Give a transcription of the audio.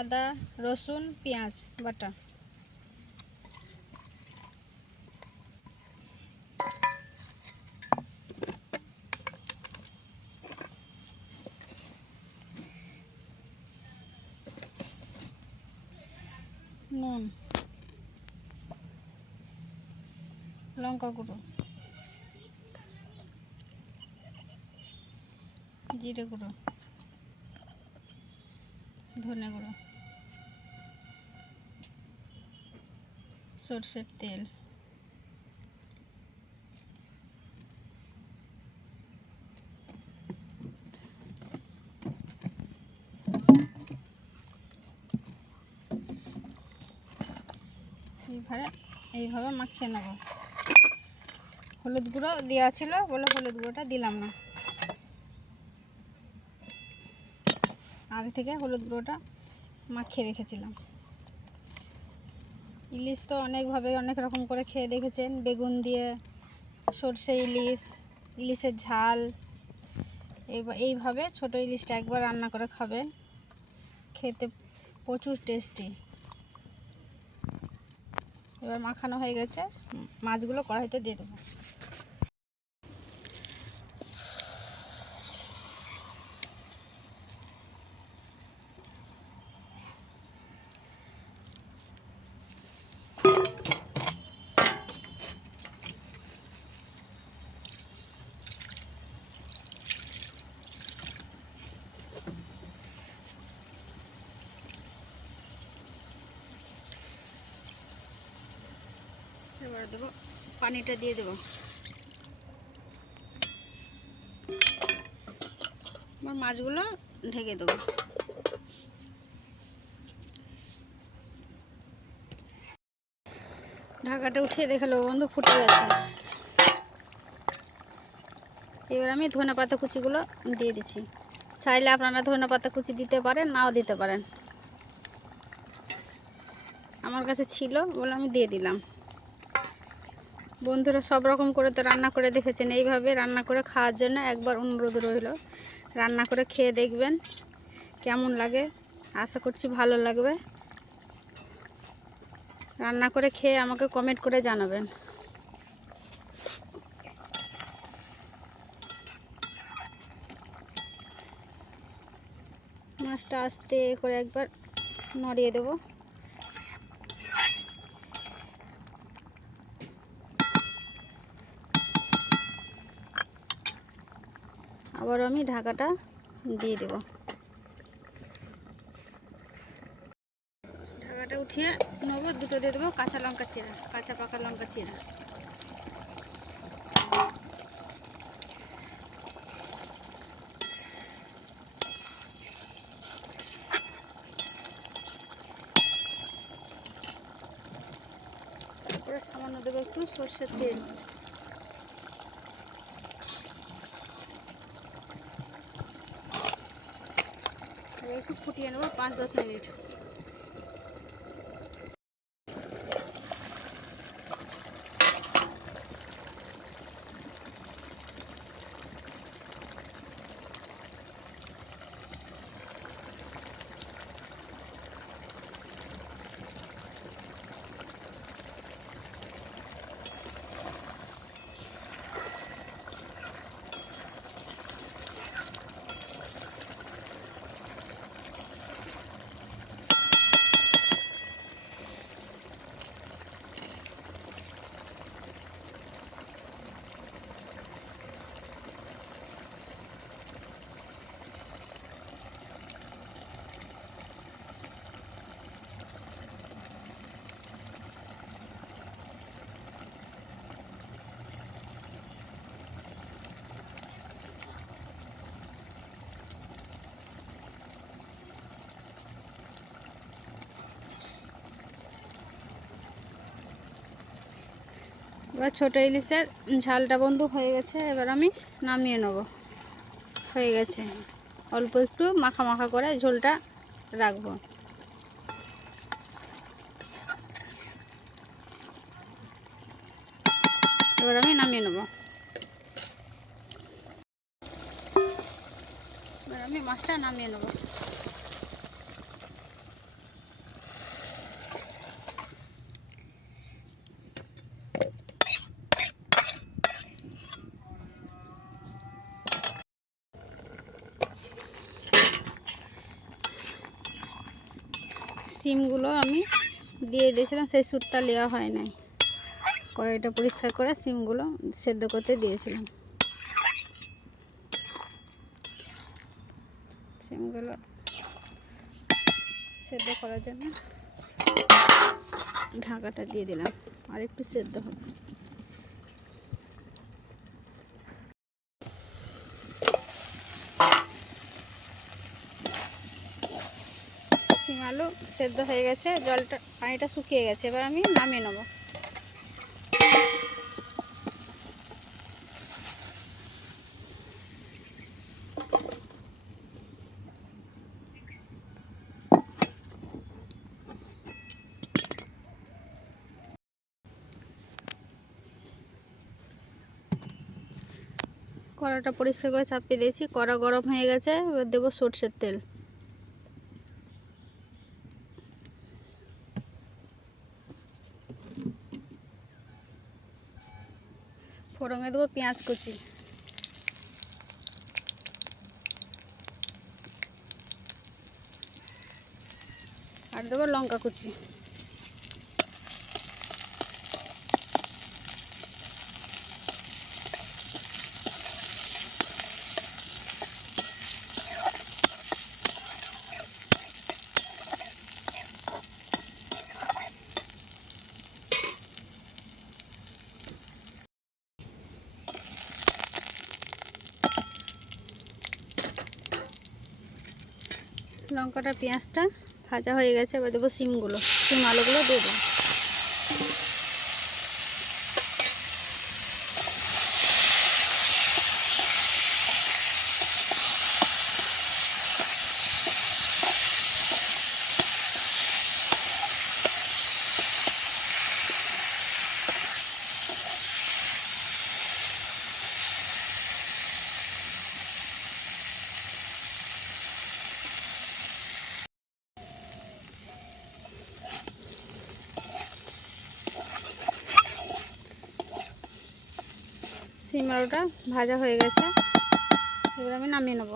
আদা রসুন পেঁয়াজ বাটা, নুন, লঙ্কা গুঁড়ো, জিরে গুঁড়ো, ধনে গুঁড়ো, সরষের তেল, এইভাবে মাখিয়ে নেব। হলুদ গুঁড়ো দেওয়া ছিল বলে হলুদ গুঁড়োটা দিলাম না, আগে থেকে হলুদ গুঁড়োটা মাখিয়ে রেখেছিলাম। ইলিশ তো অনেকভাবে অনেক রকম করে খেয়ে দেখেছেন, বেগুন দিয়ে, সরষে ইলিশ, ইলিশের ঝাল। এইভাবে ছোট ইলিশটা একবার রান্না করে খাবেন, খেতে প্রচুর টেস্টি। এবার মাখানো হয়ে গেছে, মাছগুলো কড়াইতে দিয়ে দেবো। এবার দেবো, পানিটা দিয়ে দেবো। এবার মাছগুলো ঢেকে দেবো। ঢাকাটা উঠিয়ে দেখালো বন্ধু, ফুটে গেছে। এবার আমি ধনেপাতা কুচিগুলো দিয়ে দিচ্ছি। চাইলে আপনারা ধনেপাতা কুচি দিতে পারেন, নাও দিতে পারেন। আমার কাছে ছিল বলে আমি দিয়ে দিলাম। বন্ধুরা সব রকম করে তো রান্না করে দেখেছেন, এইভাবে রান্না করে খাওয়ার জন্য একবার অনুরোধ রইল। রান্না করে খেয়ে দেখবেন কেমন লাগে, আশা করছি ভালো লাগবে। রান্না করে খেয়ে আমাকে কমেন্ট করে জানাবেন। মাছটা আস্তে করে একবার নড়িয়ে দেবো। আবার আমি ঢাকাটা দিয়ে দেব। ঢাকাটা উঠিয়ে নেব, দুটো দিয়ে দেবো কাঁচা লঙ্কা চিরা, কাঁচা পাকা লঙ্কা চিরা। তারপরে সামান্য দেবো একটু সরষের তেল। একটু ফুটিয়ে নেবো 5-10 মিনিট। এবার ছোটো ইলিশের ঝালটা বন্ধু হয়ে গেছে, এবার আমি নামিয়ে নেব। হয়ে গেছে, অল্প একটু মাখা মাখা করে ঝোলটা রাখবো। এবার আমি নামিয়ে নেব। এবার আমি মাছটা নামিয়ে নেব। সিমগুলো আমি দিয়ে দিয়েছিলাম, সেই স্যুটটা নেওয়া হয় নাই। কড়াইটা পরিষ্কার করে সিমগুলো সেদ্ধ করতে দিয়েছিলাম। সিমগুলো সেদ্ধ করার জন্য ঢাকাটা দিয়ে দিলাম, আর একটু সেদ্ধ হবে। সিম আলু সেদ্ধ হয়ে গেছে, পানিটা শুকিয়ে গেছে, এবার আমি নামিয়ে নেব। কড়াটা পরিষ্কার করে চাপিয়ে দিয়েছি, কড়া গরম হয়ে গেছে। এবার দেবো সরষের তেল। ফোড়নে দেবো পেঁয়াজ কুচি, আর দেবো লঙ্কা কুচি। লঙ্কাটা পেঁয়াজটা ভাজা হয়ে গেছে, এবার দেবো সিম আলুগুলো দিয়ে দেবো। সিম আলুটা ভাজা হয়ে গেছে, এবার আমি নামিয়ে নেব।